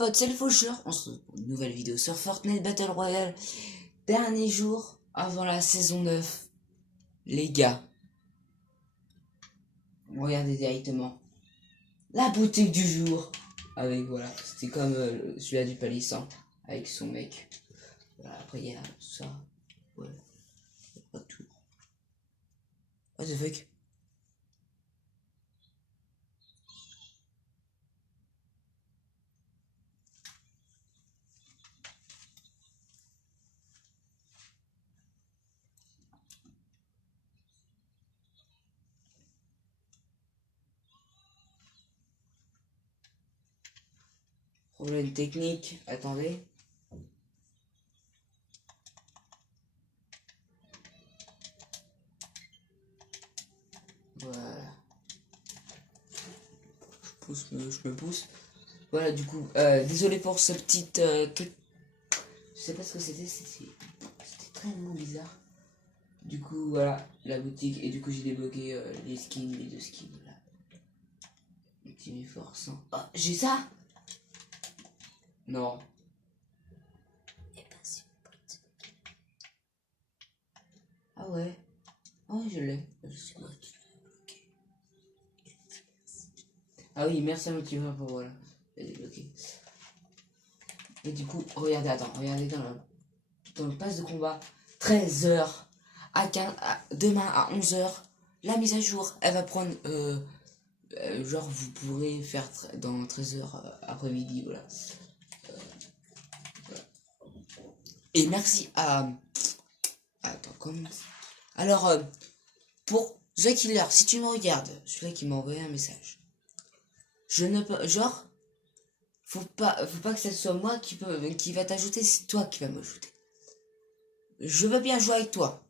potes, c'est le Faucheur. On se retrouve pour une nouvelle vidéo sur Fortnite Battle Royale. Dernier jour avant la saison 9. Les gars, regardez directement la boutique du jour. Avec voilà, c'était comme celui-là du Palissan avec son mec. Voilà, après il y a ça. Voilà, pas tout. What the fuck? Problème technique, attendez. Voilà. Je me pousse. Voilà, du coup, désolé pour ce petit... je sais pas ce que c'était tellement bizarre. Du coup, voilà, la boutique, et du coup j'ai débloqué les skins, les deux skins, là. Ultime force. Oh, j'ai ça? Non. Ah ouais. Ah ouais, je l'ai. Ah oui, merci à mon petit frère pour voilà. J'ai débloqué. Et du coup, regardez, attends, regardez dans le pass de combat, 13h demain à 11h, la mise à jour, elle va prendre, genre vous pourrez faire dans 13h après-midi, voilà. Voilà. Et merci à... Attends, comment... Alors, pour The Killer, si tu me regardes, celui-là qui m'a envoyé un message, je ne peux... Genre, faut pas que ce soit moi qui va t'ajouter, c'est toi qui vas m'ajouter. Je veux bien jouer avec toi.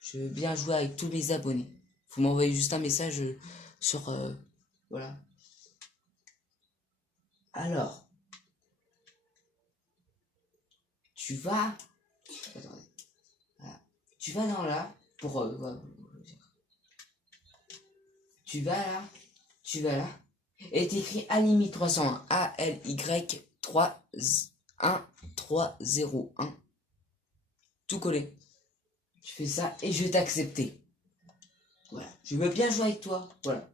Je veux bien jouer avec tous mes abonnés. Faut m'envoyer juste un message sur... voilà. Alors. Tu vas... Attendez. Voilà. Tu vas dans là pour... tu vas là. Tu vas là. Et t'écris Alimi 301. A-L-Y 3 1 3 0 1. Tout collé. Tu fais ça et je vais t'accepter. Voilà. Je veux bien jouer avec toi. Voilà.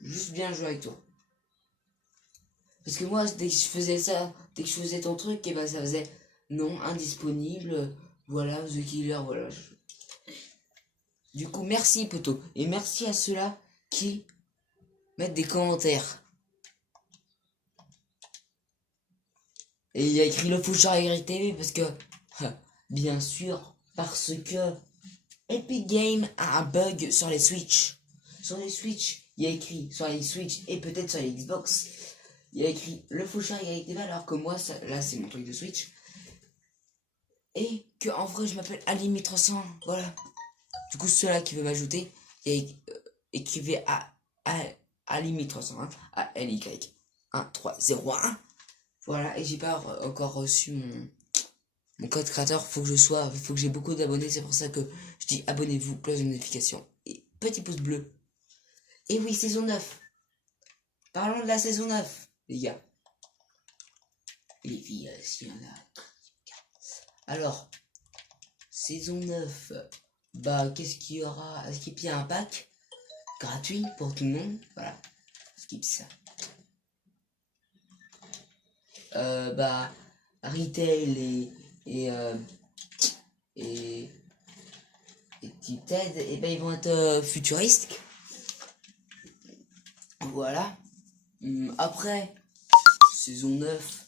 Juste bien jouer avec toi. Parce que moi, dès que je faisais ça, dès que je faisais ton truc, et ben ça faisait non, indisponible. Voilà, The Killer, voilà. Du coup, merci, poto. Et merci à ceux-là qui mettent des commentaires. Et il y a écrit le Faucheur TV parce que, bien sûr, parce que Epic Games a un bug sur les Switch. Sur les Switch, il y a écrit, sur les Switch et peut-être sur les Xbox, il y a écrit le Faucheur TV alors que moi, ça, là, c'est mon truc de Switch. Et que en vrai, je m'appelle Alimi300, voilà. Du coup, ceux-là qui veulent m'ajouter, écrivez à limite 301, à LY 1301. Voilà, et j'ai pas encore reçu mon code créateur. Faut que j'ai beaucoup d'abonnés. C'est pour ça que je dis abonnez-vous, cloche de notification et petit pouce bleu. Et oui, saison 9. Parlons de la saison 9, les gars. Et les filles, s'il y en a. Alors, saison 9. Bah, qu'est-ce qu'il y aura? Est-ce qu'il y a un pack gratuit pour tout le monde? Voilà. Skip ça. Bah, Retail et Type TED, et ben ils vont être futuristes. Voilà. Après, saison 9,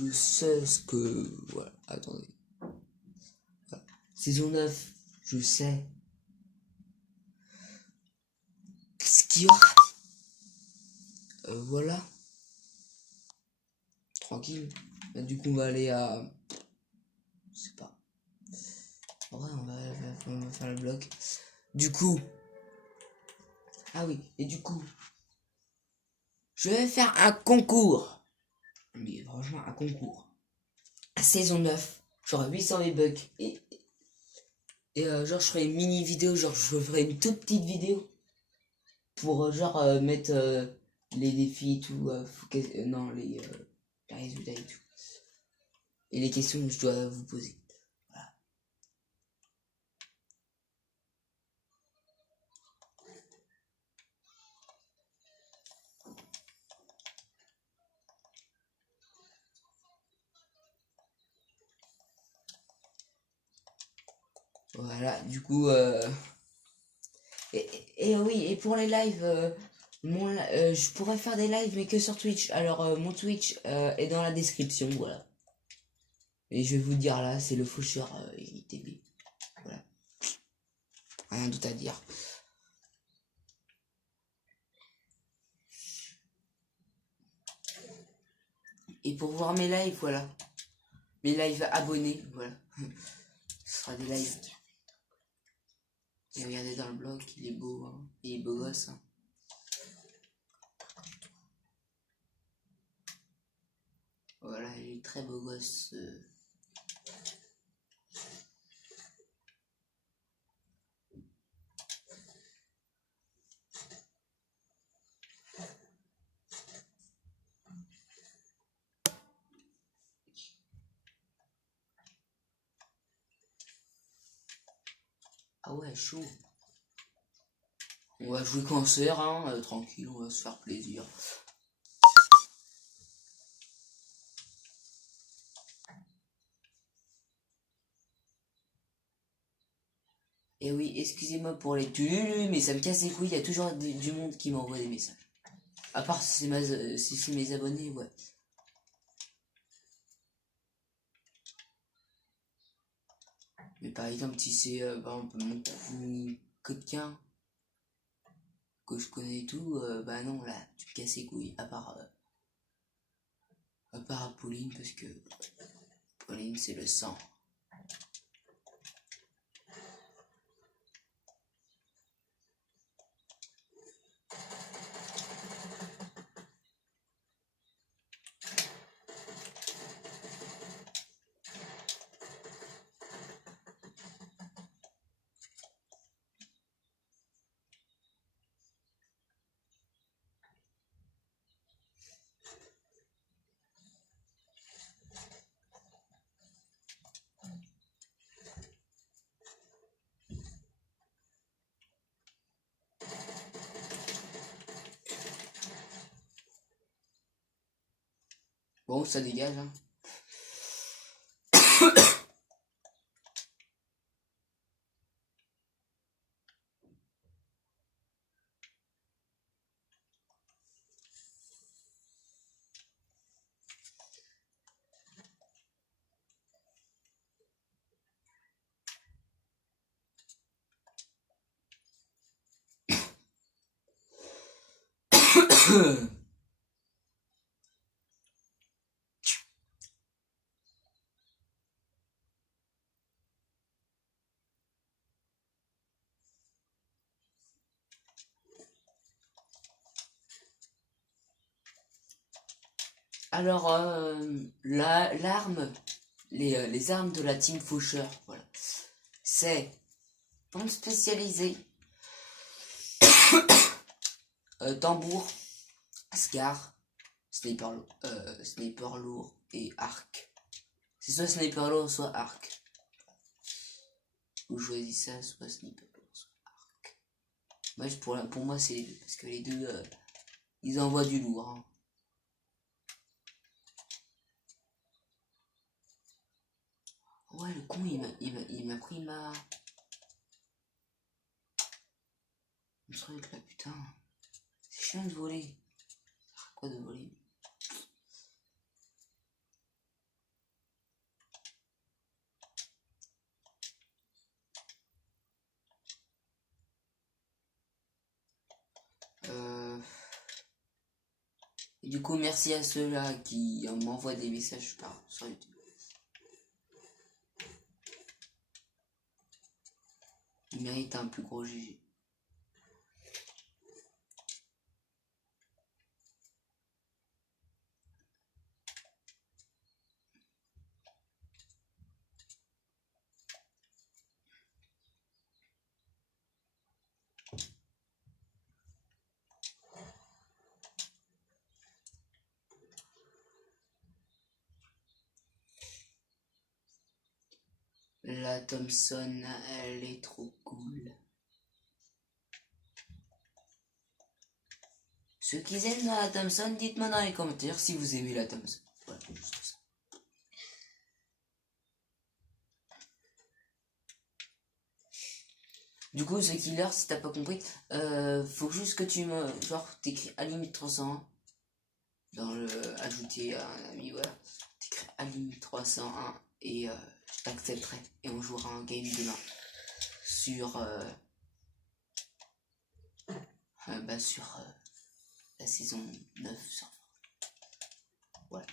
je sais ce que... Voilà, attendez. Voilà. Saison 9, je sais ce qu'il y aura. Voilà. Tranquille. Là, du coup, on va aller à... Je sais pas. Ouais, on va faire le bloc. Du coup... Ah oui, et du coup... Je vais faire un concours. Mais franchement, un concours. À saison 9, j'aurai 800 V-Bucks. Et genre, je ferai une mini vidéo. Genre, je ferai une toute petite vidéo. Pour, genre, mettre les défis et tout, non, les résultats et tout. Et les questions que je dois vous poser. Voilà. Voilà, du coup, et oui, et pour les lives, je pourrais faire des lives, mais que sur Twitch. Alors, mon Twitch est dans la description, voilà. Et je vais vous dire là, c'est le faucheur TV. Voilà. Rien d'autre à dire. Et pour voir mes lives, voilà. Mes lives abonnés, voilà. Ce sera des lives. Et regardez dans le blog, il est beau, hein. Il est beau gosse, hein. Voilà, il est très beau gosse. Ah ouais, chaud. On va jouer concert, hein, tranquille, on va se faire plaisir. Et oui, excusez-moi pour les tulus, mais ça me casse les couilles, il y a toujours du monde qui m'envoie des messages. À part si c'est mes abonnés, ouais. Mais par exemple, si c'est par exemple mon quelqu'un que je connais et tout, bah non, là, tu me casses les couilles. À part Apolline, parce que Pauline, c'est le sang. Bon, ça dégage, hein. Alors, l'arme, les armes de la team Faucheur, voilà. C'est pompe spécialisée, tambour, scar, sniper lourd et arc. C'est soit sniper lourd, soit arc. Vous choisissez ça, soit sniper lourd, soit arc. Moi, pour moi, c'est les deux, parce que les deux, ils envoient du lourd, hein. Ouais, le con, il m'a pris ma... Le truc là, putain. C'est chiant de voler. Quoi de voler? Et du coup, merci à ceux-là qui m'envoient des messages sur YouTube. Ils méritent un plus gros GG. La Thompson, elle est trop cool. Ceux qui aiment la Thompson, dites-moi dans les commentaires si vous aimez la Thompson. Voilà, juste ça. Du coup, ce killer, si t'as pas compris, faut juste que tu me... Genre, t'écris à limite 301 dans le... Ajouter à un ami, voilà. T'écris à limite 301 et je t'accepterai. Et on jouera un game demain. Sur... sur la saison 9 sur... Voilà.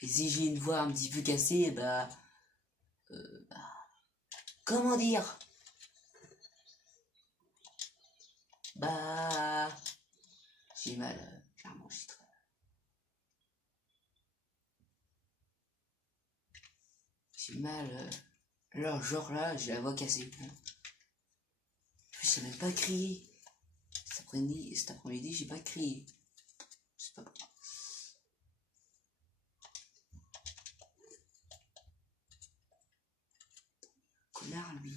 Et si j'ai une voix un petit peu cassée, comment dire? J'ai mal, clairement, je suis très... J'ai mal, alors genre là, j'ai la voix cassée. Je sais même pas crier. Cet après-midi, j'ai pas crié. C'est pas grave. Connard, lui.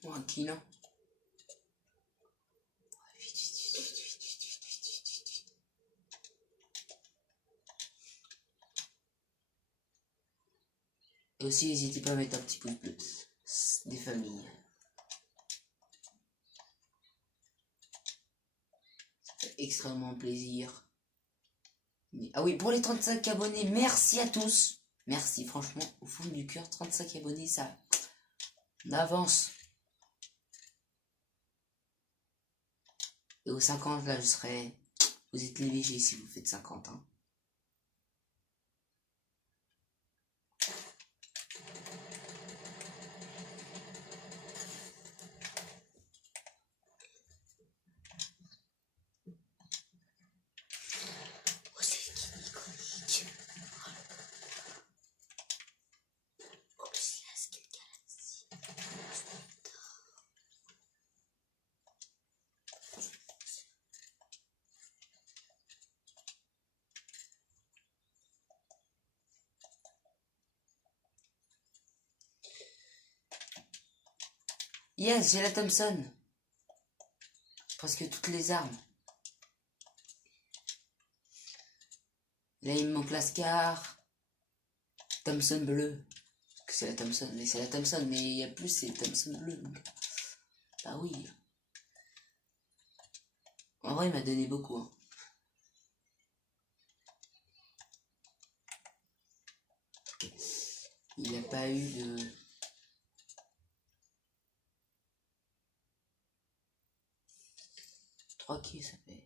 Tranquille. Et aussi, n'hésitez pas à mettre un petit pouce bleu. Des familles. Ça fait extrêmement plaisir. Ah oui, pour les 35 abonnés, merci à tous. Merci, franchement, au fond du cœur, 35 abonnés, ça... On avance. Et aux 50, là, je serai... Vous êtes léger si vous faites 50, hein. Yes, j'ai la Thompson. Presque toutes les armes. Là, il me manque la Scar. Thompson bleu. C'est la Thompson, mais c'est la Thompson, mais il y a plus, c'est Thompson bleu. Donc... Bah oui. En vrai, il m'a donné beaucoup. Hein. Okay. Il n'a pas eu de... 3 kills, ça fait...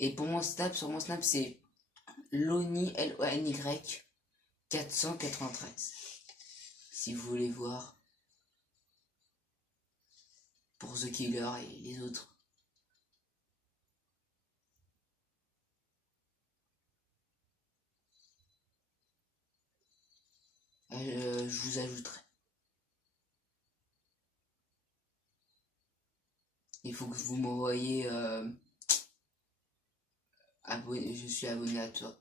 Et pour mon snap, sur mon snap, c'est Lony, L-O-N-Y, 493. Si vous voulez voir. pour The Killer et les autres. Je vous ajouterai. Il faut que vous m'envoyiez abonné, je suis abonné à toi.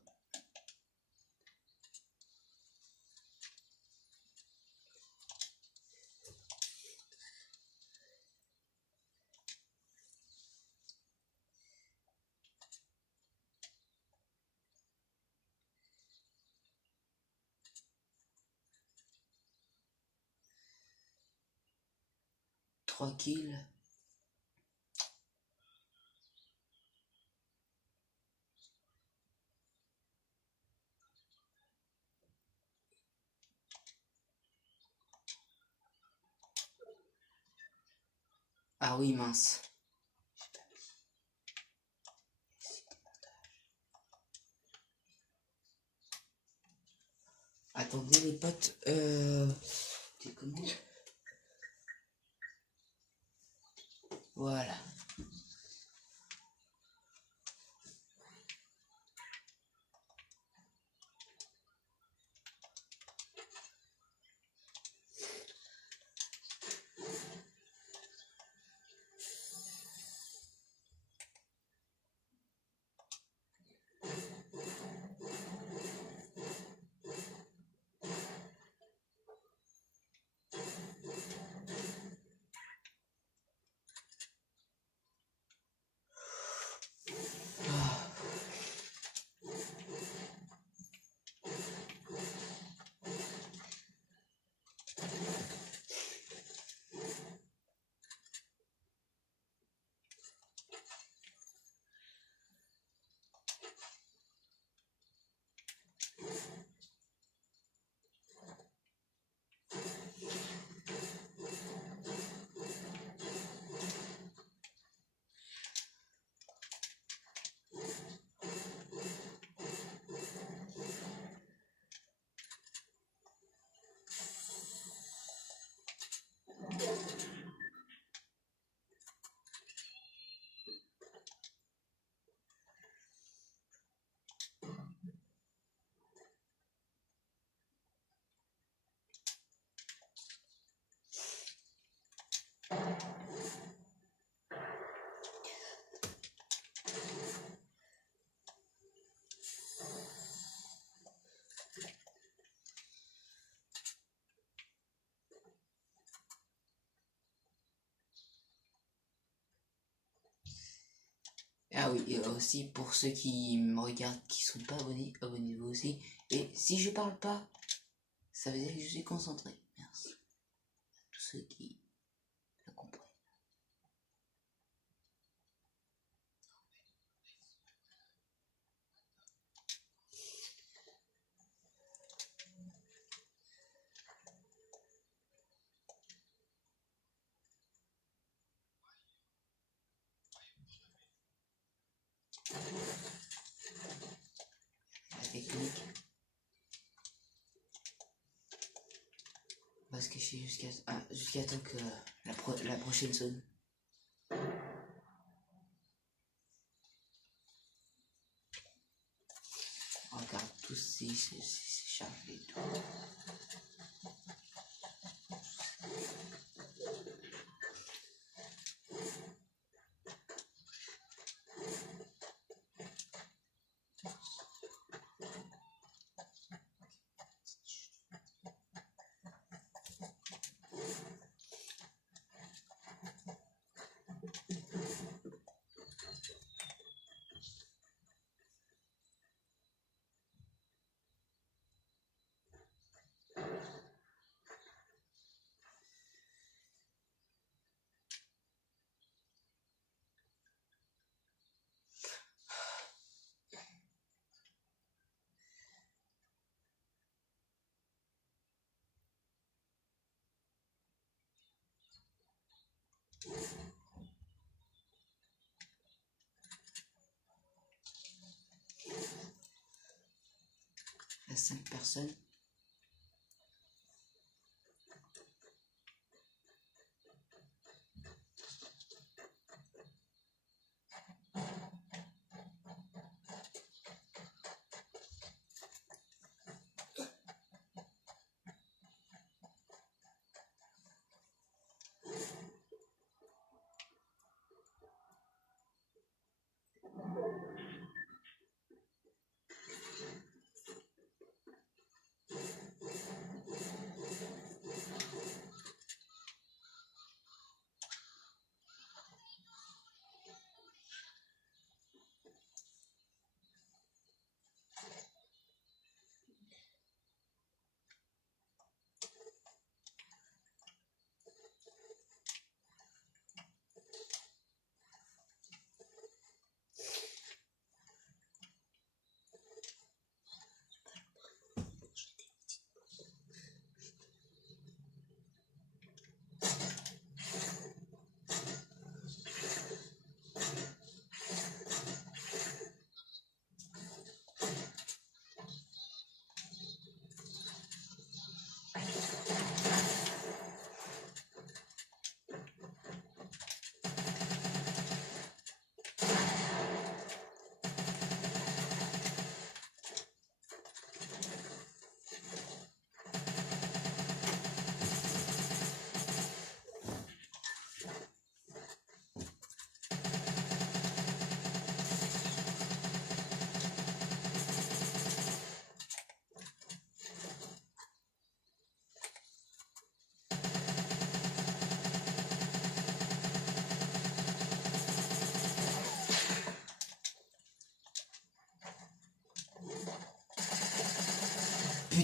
Trois kills. Ah oui, mince. Attendez les potes, c'est comment? Voilà. Ah oui, et aussi pour ceux qui me regardent qui sont pas abonnés, abonnez-vous aussi. Et si je parle pas, ça veut dire que je suis concentré. Merci à tous ceux qui le comprennent. La technique. Parce que je suis jusqu'à temps que la prochaine zone. Regarde tous ces chargé et tout. Il y a 5 personnes.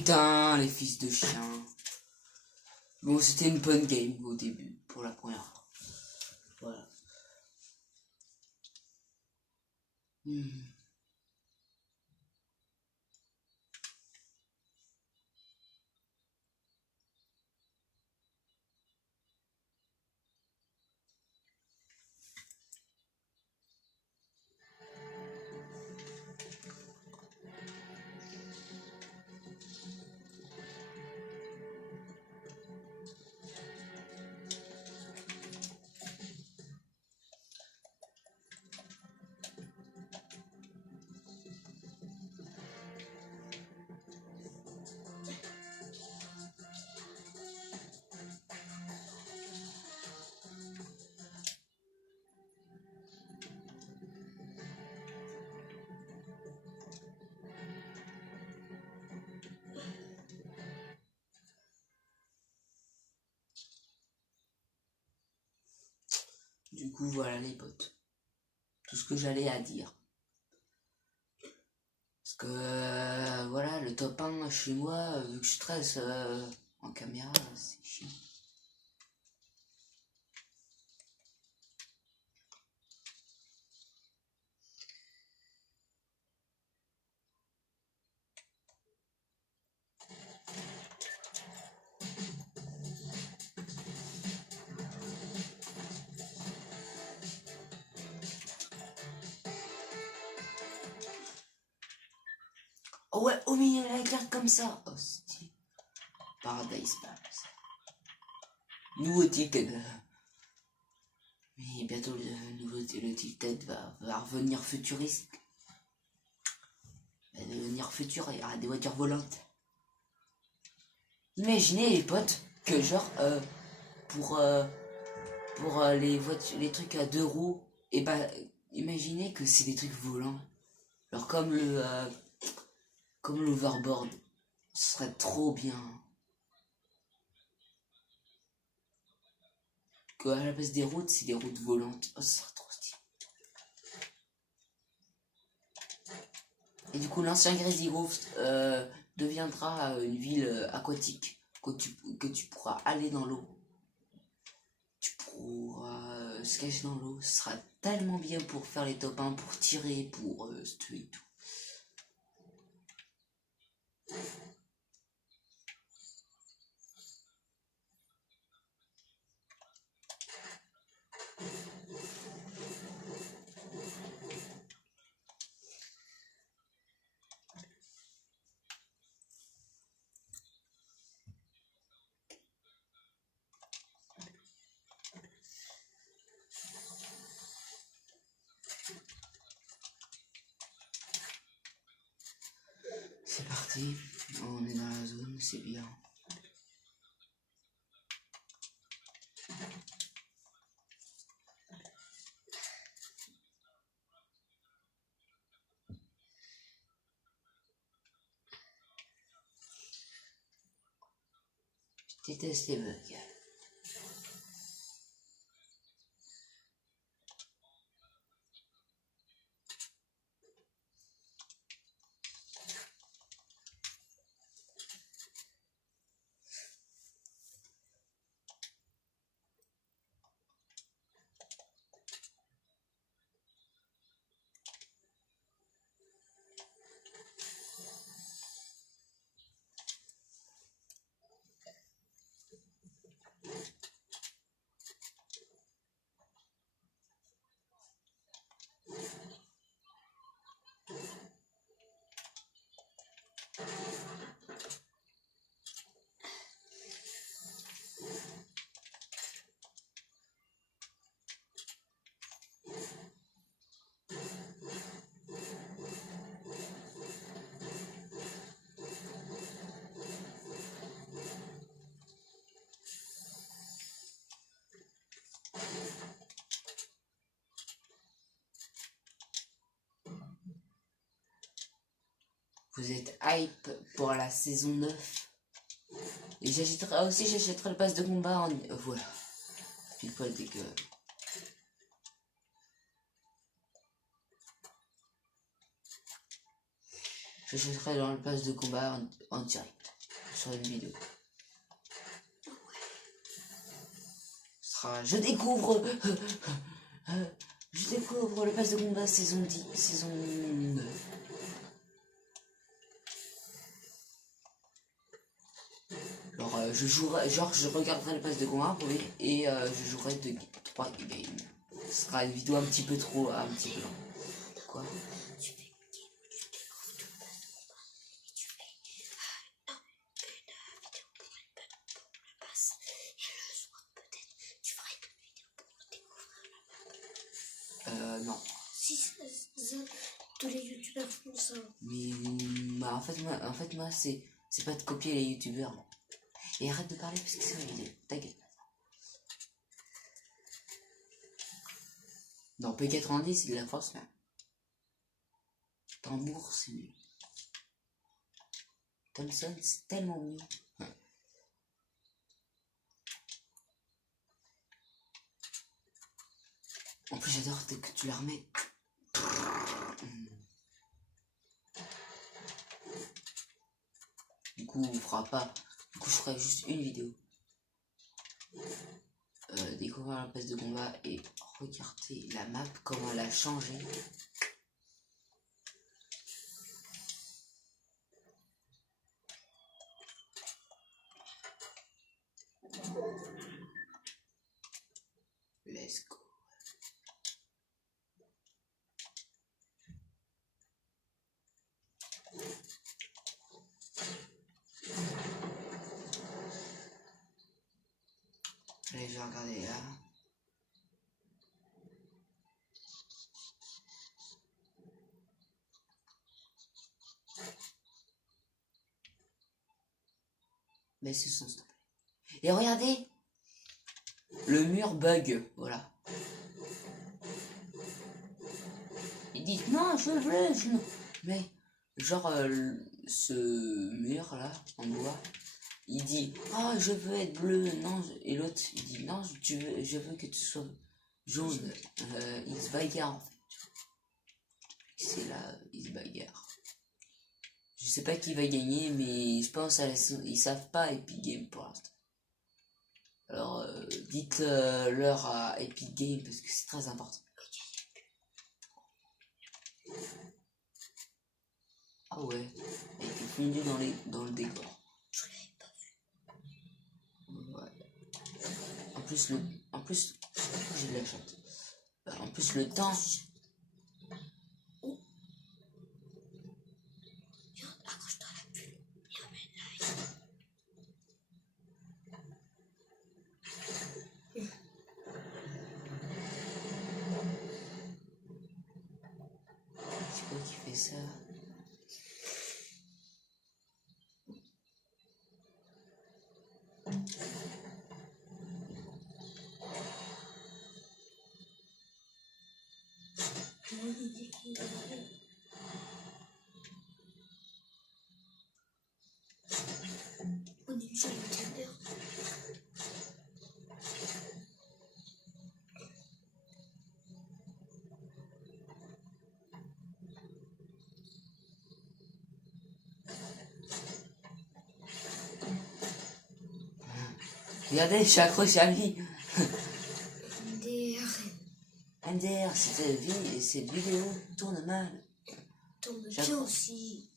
putain, les fils de chien. Bon, c'était une bonne game au début, pour la première fois. Voilà. Du coup, voilà les potes. Tout ce que j'allais à dire. Parce que, voilà, le top 1 chez moi, vu que je stresse en caméra, c'est chiant. Oh ouais, au milieu de la carte comme ça. Oh, c'est Paradise Palms. Nouveau ticket. Mais bientôt le ticket va revenir futuriste. Va devenir futur et il y aura des voitures volantes. Imaginez les potes que genre pour les voitures, les trucs à 2 roues, et bah imaginez que c'est des trucs volants. Alors comme l'overboard. Ce serait trop bien. Que à la place des routes, c'est des routes volantes. Oh, ce serait trop stylé. Et du coup, l'ancien Crazy Grove deviendra une ville aquatique que tu pourras aller dans l'eau. Tu pourras se cacher dans l'eau. Ce sera tellement bien pour faire les top 1, pour tirer, pour se tuer et tout. C'est parti, on est dans la zone, c'est bien. Je déteste les bugs. Vous êtes hype pour la saison 9. Et j'achèterai le pass de combat en... voilà. Pile poil dès que... J'achèterai dans le pass de combat en direct. sur une vidéo. Ce sera, je découvre le pass de combat saison 10, saison 9. Alors je jouerai, genre je regarderai le pass de combat oui, et je jouerai 3 games. Ce sera une vidéo un petit peu trop, un petit peu long. Quoi? Non. Si tous les youtubeurs font ça. Mais bah, en fait moi c'est pas de copier les youtubeurs. Et arrête de parler parce que c'est ma vidéo. Ta gueule. Non, P90 c'est de la force là. Tambour c'est mieux. Thompson c'est tellement mieux. Ouais. En plus j'adore dès que tu la remets. Du coup on fera pas. Du coup je ferai juste une vidéo. Découvrir la place de combat et regarder la map, comment elle a changé. Let's go. Allez, je vais regarder là. Mais ce sont stop. Et regardez, le mur bug, voilà. Ils disent non, je veux. Mais genre ce mur là en bois, il dit ah je veux être bleu, non et l'autre il dit non je veux que tu sois jaune. Il se bagarre en fait. C'est là il se bagarre. Je sais pas qui va gagner mais je pense ils savent pas Epic Game pour l'instant. Alors dites leur à Epic Game parce que c'est très important. Ah ouais, elle était fondue dans le décor. Je l'avais pas vu. Ouais. En plus, j'ai de la chance. En plus le temps. Oh. Accroche-toi à la bulle. Et ramène là. C'est quoi qui fait ça? On est sur le Tinder. Regardez, je suis accroché à lui. MDR, cette vidéo tourne mal. Tourne bien aussi.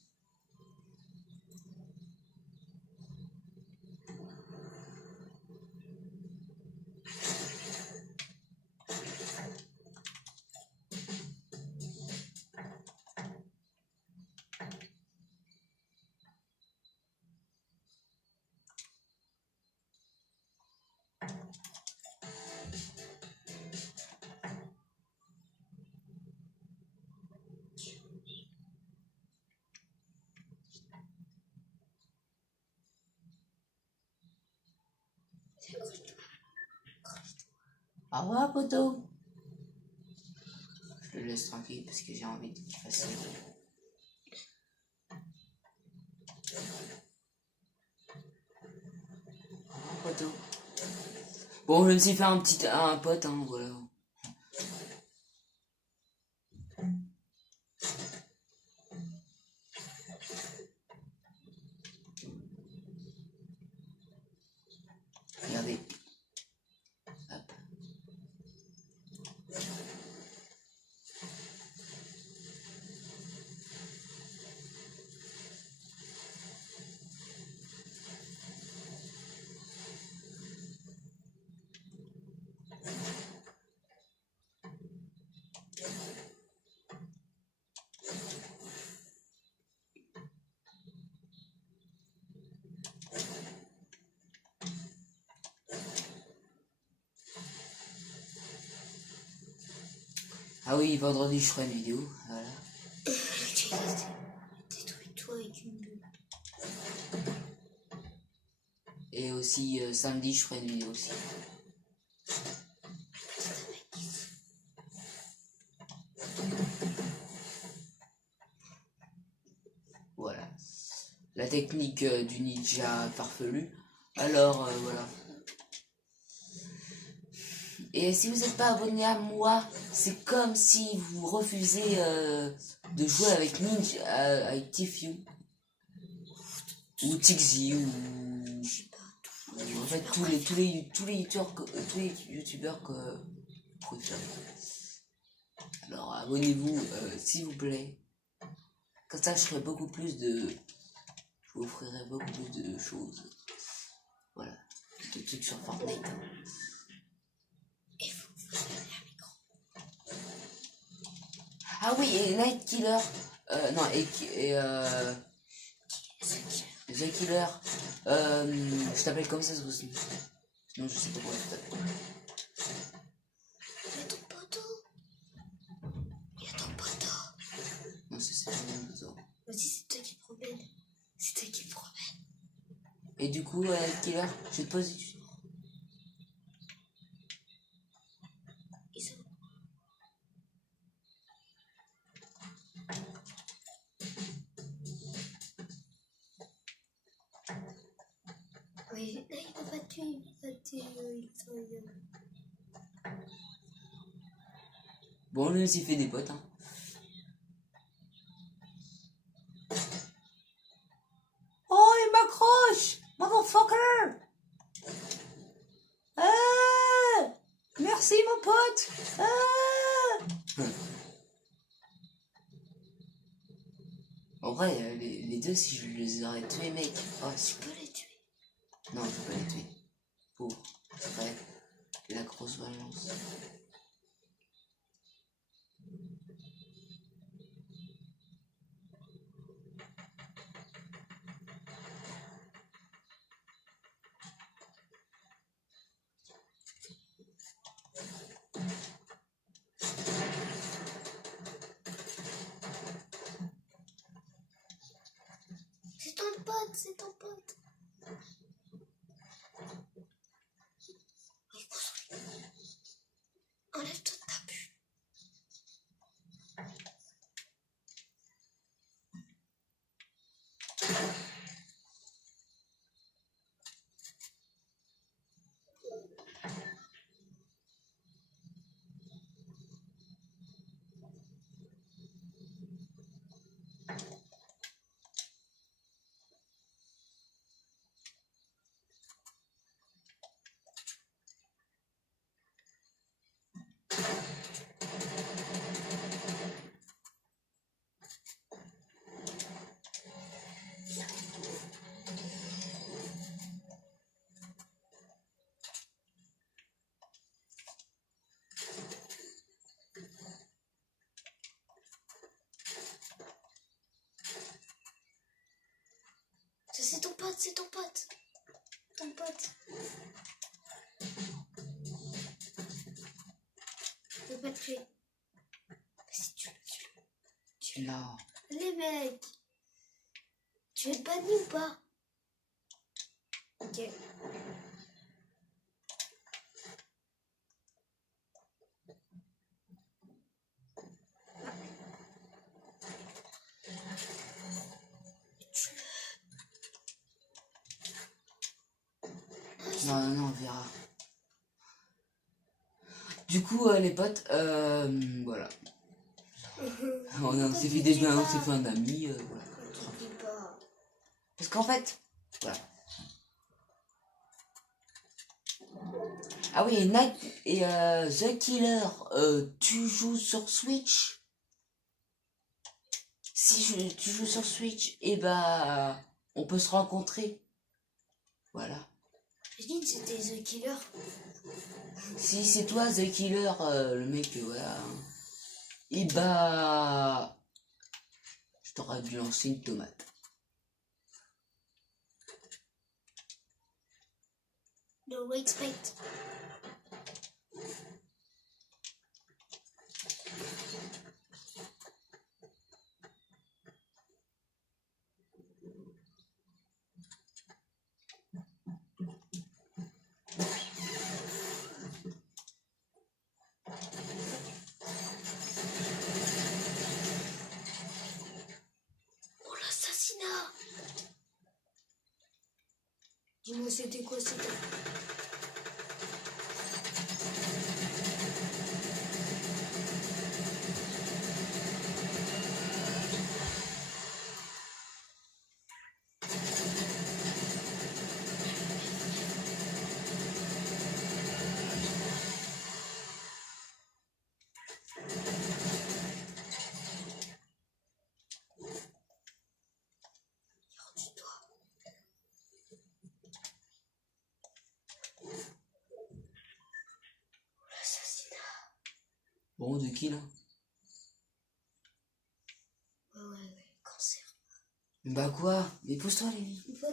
Au revoir, poteau. Je le laisse tranquille parce que j'ai envie qu'il fasse ça. Au revoir, poteau. Bon, je me suis fait un pote, hein, voilà. Ah oui, vendredi, je ferai une vidéo. Voilà. Détruis-toi avec une bulle. Et aussi, samedi, je ferai une vidéo aussi. Voilà. La technique du ninja farfelu. Alors, voilà. Et si vous n'êtes pas abonné à moi, c'est comme si vous refusez de jouer avec Ninja, avec Tifu, ou Tixi, ou en fait tous les youtubeurs que vous préférez. Alors abonnez-vous s'il vous plaît. Comme ça je ferai beaucoup plus de, je vous offrirai beaucoup plus de choses. Voilà, de trucs sur Fortnite. Et vous avez un micro. Ah oui, et Night Killer. Non, The Killer. Je t'appelle comme ça ce coup-ci. Sinon, je sais pas comment je t'appelle. Il y a ton poteau. Il y a ton poteau. Non, c'est pas le même poteau. Vas-y, c'est toi qui promène. C'est toi qui promène. Et du coup, Night Killer, je vais te poser. Et ça. Oui, là, il va pas te tuer. Il va te tuer. Bon, lui aussi fait des potes, hein. Oh, il m'accroche! Motherfucker! Ah! Merci, mon pote! Ah! En vrai, les deux, si je les aurais tués, mec. Oh, Tu peux les tuer. non, je peux pas les tuer. Pour. Après, la grosse balance. C'est ton pote, c'est ton pote. Oui, construis. Enlève-toi de ta bulle. Ça, c'est ton pote, c'est ton pote. Ton pote. Je veux pas te tuer. Vas-y, tue-le. Non. Les mecs. Tu veux être banni ou pas? Ok. Non, non, on verra. Du coup, les potes, voilà. On s'est fait des bains, on s'est fait un ami, voilà. Dis pas. Parce qu'en fait, voilà. Ah oui, et Night et The Killer, tu joues sur Switch? Si tu joues sur Switch, et bah, on peut se rencontrer. Voilà. J'ai dit que c'était The Killer. Si c'est toi The Killer, le mec, voilà. Et bah, je t'aurais dû lancer une tomate. No expect. Dis-moi, c'était quoi, c'était... Bon, de qui là? Ouais, cancer. Bah quoi? Mais pousse-toi, Lévi. Une fois,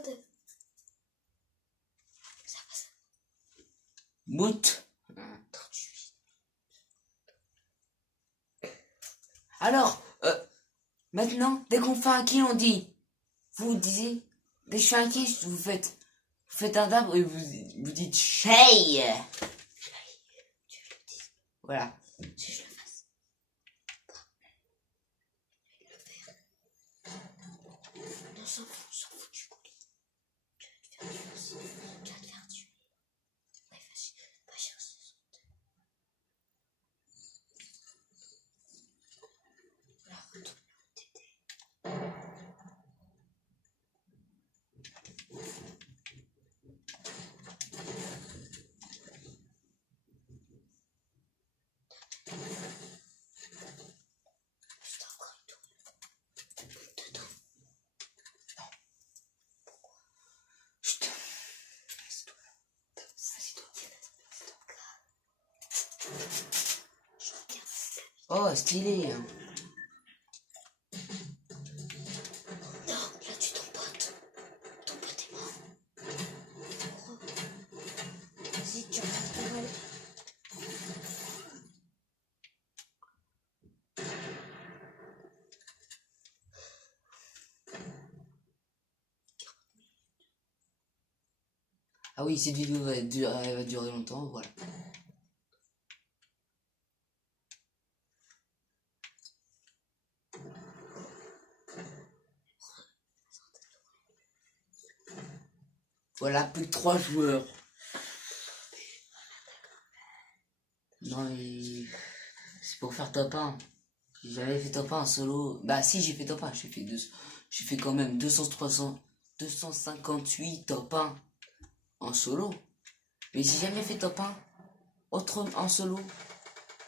ça passe. Mout. 38. Alors, maintenant, dès qu'on fait un kill, on dit. Vous disiez, dès que je fais un kill, vous faites un dab et vous dites Shay. Voilà. Si je le fasse. Le faire. On s'en fout du colis. Tu vas te faire tuer aussi. Tu vas te faire tuer. Ouais, vas-y, va chercher son thé. Là, retourne t'aider. Putain, encore une tour. Dedans. Chut. Oh, stylé. Hein. Non, là tu ton pote. Ton pote est mort. Vas-y, tu regardes pas mal. Ah oui, cette vidéo elle va durer longtemps, voilà. Voilà, plus que 3 joueurs. Non mais... C'est pour faire top 1. Si j'avais fait top 1 en solo... Bah si, j'ai fait top 1, j'ai fait quand même 258 top 1 en solo. Mais j'ai jamais fait top 1 autre en solo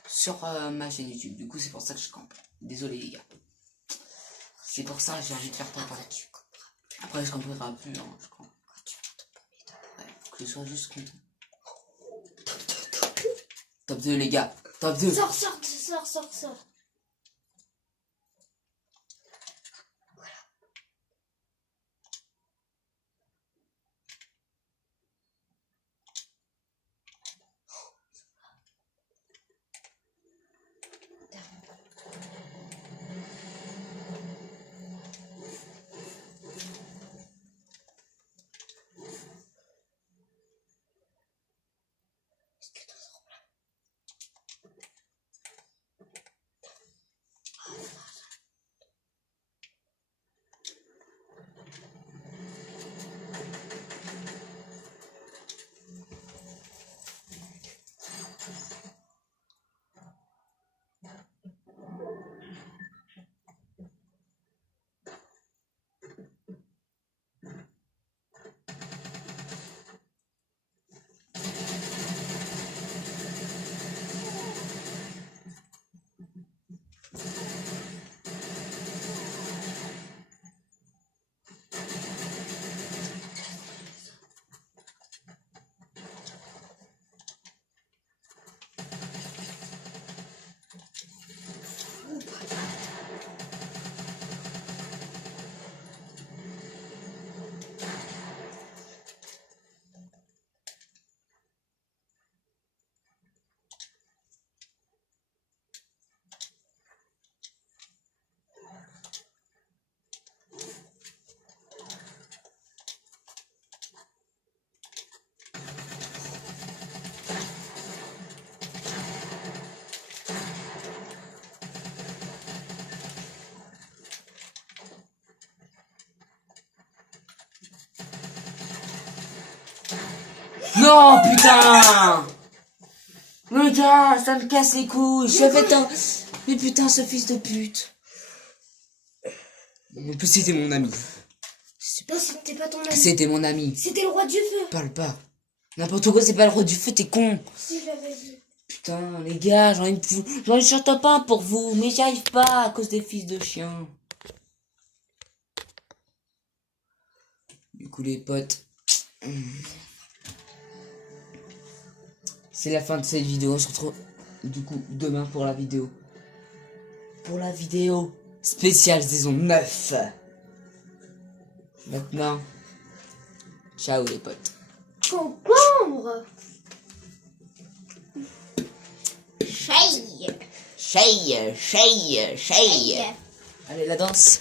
sur ma chaîne YouTube. Du coup, c'est pour ça que je campe. Désolé les gars. C'est pour ça que j'ai envie de faire top 1. Après, je camperai plus, hein, je crois. Ouais, faut que je sois juste content. Top 2 les gars, top 2. Sors. Est-ce que t'en sors là? Non, putain! Le gars, ça me casse les couilles. Je fais tant... Mais putain, ce fils de pute. En plus, c'était mon ami. Non, c'était pas ton ami. C'était mon ami. C'était le roi du feu. Parle pas. N'importe quoi, c'est pas le roi du feu, t'es con. Si, je l'avais dit. Putain, les gars, j'en ai sur top 1 pour vous, mais j'y arrive pas à cause des fils de chiens. Du coup, les potes, c'est la fin de cette vidéo. On se retrouve du coup demain pour la vidéo. Pour la vidéo spéciale saison 9. Maintenant, ciao les potes. Concombre. Chey. Chey. Allez, la danse.